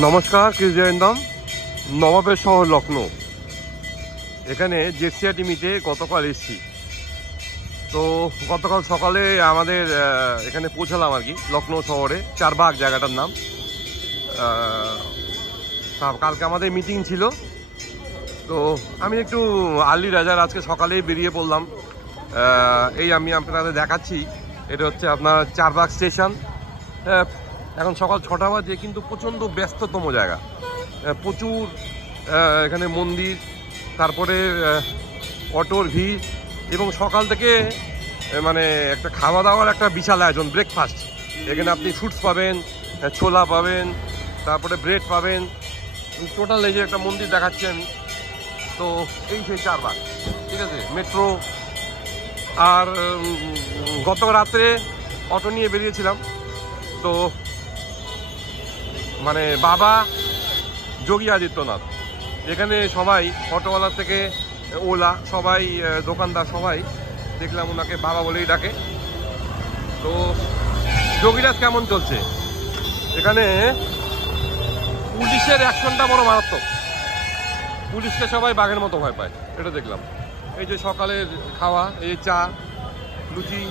নমস্কার, ক্রিস জয়ন্তম। নবাবের শহর লখনৌ, এখানে জেসিআরটি মিটে গতকাল এসেছি। তো গতকাল সকালে আমাদের এখানে পৌঁছালাম আর কি, লখনৌ শহরে চারবাগ জায়গাটার নাম। কালকে আমাদের মিটিং ছিল, তো আমি একটু আর্লি রাজার আজকে সকালেই বেরিয়ে পড়লাম। এই আমি আপনাদের দেখাচ্ছি, এটা হচ্ছে আপনার চারবাগ স্টেশন। এখন সকাল 6টা বাজে, কিন্তু প্রচণ্ড ব্যস্ততম জায়গা। প্রচুর এখানে মন্দির, তারপরে অটোর ভিড়, এবং সকাল থেকে মানে একটা খাওয়া দাওয়ার একটা বিশাল আয়োজন। ব্রেকফাস্ট, এখানে আপনি ফ্রুটস পাবেন, ছোলা পাবেন, তারপরে ব্রেড পাবেন। টোটাল এই যে একটা মন্দির দেখাচ্ছি আমি। তো এই সেই চারবাগ, ঠিক আছে, মেট্রো। আর গতকাল রাত্রে অটো নিয়ে বেরিয়েছিলাম। তো মানে বাবা যোগী আদিত্যনাথ, এখানে সবাই অটোওয়ালা থেকে ওলা সবাই, দোকানদার সবাই দেখলাম ওনাকে বাবা বলেই ডাকে। তো যোগীরাজ কেমন চলছে এখানে? পুলিশের অ্যাকশনটা বড় মারাত্মক। পুলিশকে সবাই বাঘের মতো ভয় পায়, এটা দেখলাম। এই যে সকালের খাওয়া, এই চা লুচি।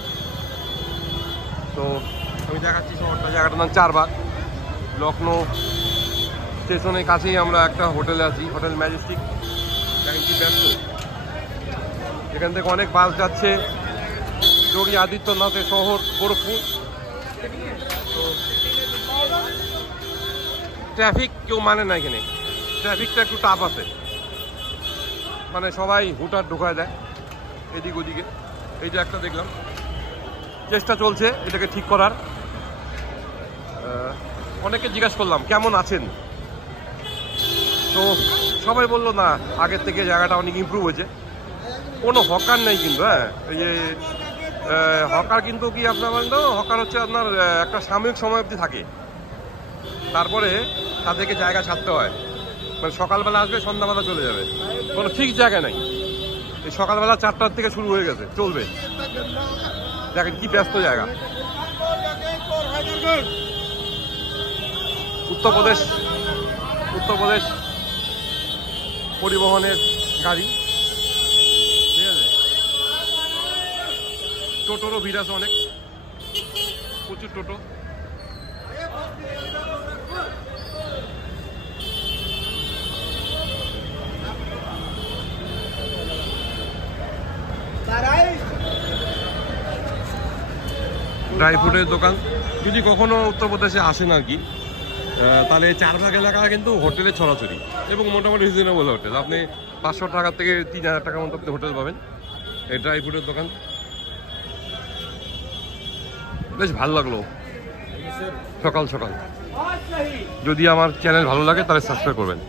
তো আমি দেখাচ্ছি শহরটা, জায়গাটার নাম চারবাগ, লখনৌ স্টেশনের কাছেই আমরা একটা হোটেলে আছি, হোটেল ম্যাজেস্টিক। এখন কি ব্যস্ত, এখান থেকে অনেক বাস যাচ্ছে যোগী আদিত্যনাথের শহর গোরখপুর। তো ট্রাফিক কেউ মানে না এখানে, ট্রাফিকটা একটু টাফ আছে, মানে সবাই হুটার ঢোকায় দেয় এদিক ওদিকে। এই যে একটা দেখলাম, চেষ্টা চলছে এটাকে ঠিক করার। অনেকে জিজ্ঞাসা করলাম কেমন আছেন, তো সবাই বললো না, আগের থেকে জায়গাটা অনেক ইমপ্রুভ হয়েছে। কোনো হকার নেই কিন্তু। এই যে হকার কিন্তু কি আপনার বলেন তো, হকার হচ্ছে আপনার একটা সাময়িক সময় অবধি থাকে, তারপরে তাদেরকে জায়গা ছাড়তে হয়। মানে সকালবেলা আসবে, সন্ধ্যাবেলা চলে যাবে, কোনো ঠিক জায়গা নাই। এই সকালবেলা 4টার থেকে শুরু হয়ে গেছে, চলবে। দেখেন কি ব্যস্ত জায়গা। উত্তরপ্রদেশ পরিবহনের গাড়ি, ঠিক আছে। টোটোরও ভিড় আছে অনেক, প্রচুর টোটো। ড্রাই ফ্রুটের দোকান। যদি কখনো উত্তরপ্রদেশে আসেন আর কি, তাহলে চারবাগ এলাকা কিন্তু হোটেলে ছড়াছড়ি, এবং মোটামুটি রিজনেবল হোটেল। আপনি 500 টাকা থেকে 3000 টাকার মতো আপনি হোটেল পাবেন। এই ড্রাই ফ্রুটের দোকান বেশ ভালো লাগলো সকাল সকাল। যদি আমার চ্যানেল ভালো লাগে তাহলে সাবস্ক্রাইব করবেন।